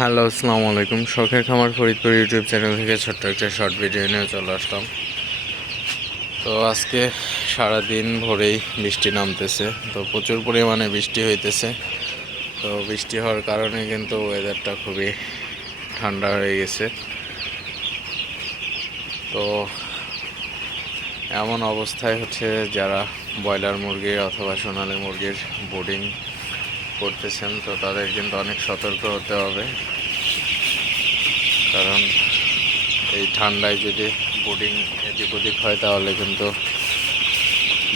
Hello, আসসালামু আলাইকুম। শখের খামার ফরিদপুর ইউটিউব চ্যানেল থেকে ছোট্ট একটা শর্ট ভিডিও নিয়ে চলে আসলাম। তো আজকে সারাদিন ভোরেই বৃষ্টি নামতেছে। তো প্রচুর পরিমাণে বৃষ্টি হইতেছে। তো বৃষ্টি হওয়ার কারণে কিন্তু ওয়েদারটা খুবই ঠান্ডা হয়ে গেছে। তো এমন অবস্থায় হচ্ছে যারা ব্রয়লার মুরগি অথবা সোনালী মুরগির বোর্ডিং করতেছেন, তো তাদের কিন্তু অনেক সতর্ক হতে হবে। কারণ এই ঠান্ডায় যদি বোর্ডিং এদিক ওদিক হয়, তাহলে কিন্তু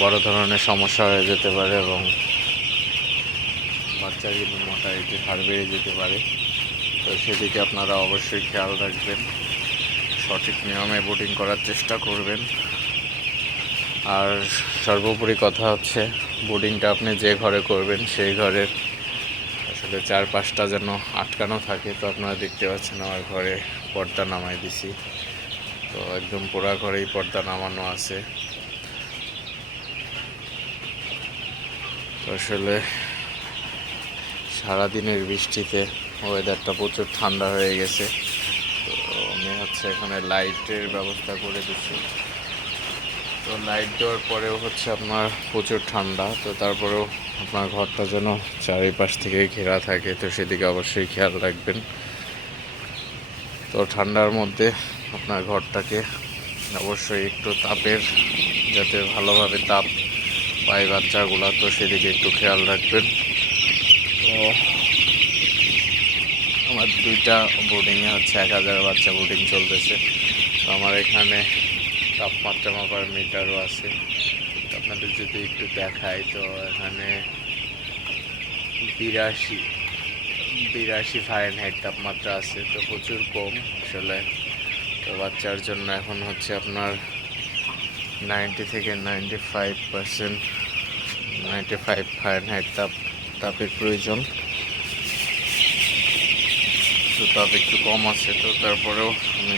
বড় ধরনের সমস্যা হয়ে যেতে পারে এবং বাচ্চার কিন্তু মোটাইটি হার বেড়ে যেতে পারে। তো সেদিকে আপনারা অবশ্যই খেয়াল রাখবেন। সঠিক নিয়মে বোটিং করার চেষ্টা করবেন। আর সর্বোপরি কথা হচ্ছে, বোর্ডিংটা আপনি যে ঘরে করবেন, সেই ঘরের আসলে চারপাশটা যেন আটকানো থাকে তো আপনারা দেখতে পাচ্ছেন আমার ঘরে পর্দা নামাই দিছি। তো একদম পোড়া ঘরেই পর্দা নামানো আছে। আসলে সারাদিনের বৃষ্টিতে ওয়েদারটা প্রচুর ঠান্ডা হয়ে গেছে। তো আমি হচ্ছে এখানে লাইটের ব্যবস্থা করে দিচ্ছি। তো লাইট দেওয়ার পরেও হচ্ছে আপনার প্রচুর ঠান্ডা, তো তারপরেও আপনার ঘরটা যেন চারিপাশ থেকে ঘেরা থাকে, তো সেদিকে অবশ্যই খেয়াল রাখবেন। তো ঠান্ডার মধ্যে আপনার ঘরটাকে অবশ্যই একটু তাপের, যাতে ভালোভাবে তাপ পায় বাচ্চাগুলো, তো সেদিকে একটু খেয়াল রাখবেন। তো আমার দুইটা বোর্ডিংয়ে হচ্ছে এক হাজার বাচ্চা বোর্ডিং চলতেছে। তো আমার এখানে তাপমাত্রা মাপার মিটারও আছে। আপনাদের যদি একটু দেখাই, তো এখানে বিরাশি বিরাশি ফারেনহাইট তাপমাত্রা আছে, তো প্রচুর কম আসলে। তো বাচ্চার জন্য এখন হচ্ছে আপনার নাইনটি থেকে ninety five percent, ninety five Fahrenheit তাপ, তাপের প্রয়োজন। তো তাপ একটু কম আছে, তো তারপরেও আমি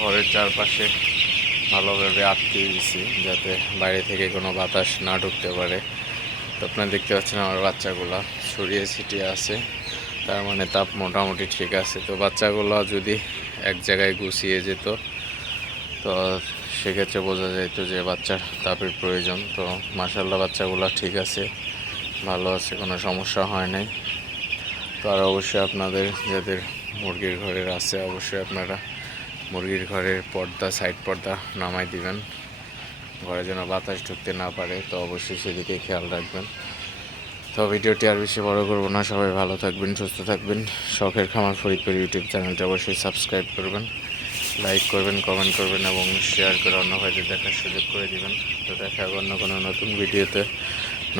ঘরের চারপাশে ভালোভাবে আটকে দিয়েছি যাতে বাইরে থেকে কোনো বাতাস না ঢুকতে পারে। তো আপনারা দেখতে পাচ্ছেন আমার বাচ্চাগুলো ছড়িয়ে ছিটিয়ে আছে। তার মানে তাপ মোটামুটি ঠিক আছে। তো বাচ্চাগুলো যদি এক জায়গায় গুছিয়ে যেত, তো সেক্ষেত্রে বোঝা যেত যে বাচ্চার তাপের প্রয়োজন। তো মাসাল্লাহ বাচ্চাগুলো ঠিক আছে, ভালো আছে, কোনো সমস্যা হয় নাই। তো আর অবশ্যই আপনাদের, যাদের মুরগির ঘরের আছে, অবশ্যই আপনারা মুরগির ঘরের পর্দা সাইড পর্দা নামাই দিবেন। ঘরে যেন বাতাস ঢুকতে না পারে, তো অবশ্যই সেদিকে খেয়াল রাখবেন। তো ভিডিওটি আর বেশি বড় করব না, সবাই ভালো থাকবেন, সুস্থ থাকবেন। শখের খামার ফরিদপুর ইউটিউব চ্যানেলটি অবশ্যই সাবস্ক্রাইব করবেন লাইক করবেন কমেন্ট করবেন এবং শেয়ার করে অন্য ভাইদের দেখার সুযোগ করে দিবেন। তো দেখা হবে অন্য কোনো নতুন ভিডিওতে।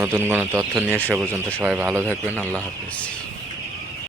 নতুন কোনো তথ্য নিয়ে সে পর্যন্ত সবাই ভালো থাকবেন, আল্লাহ হাফিজ।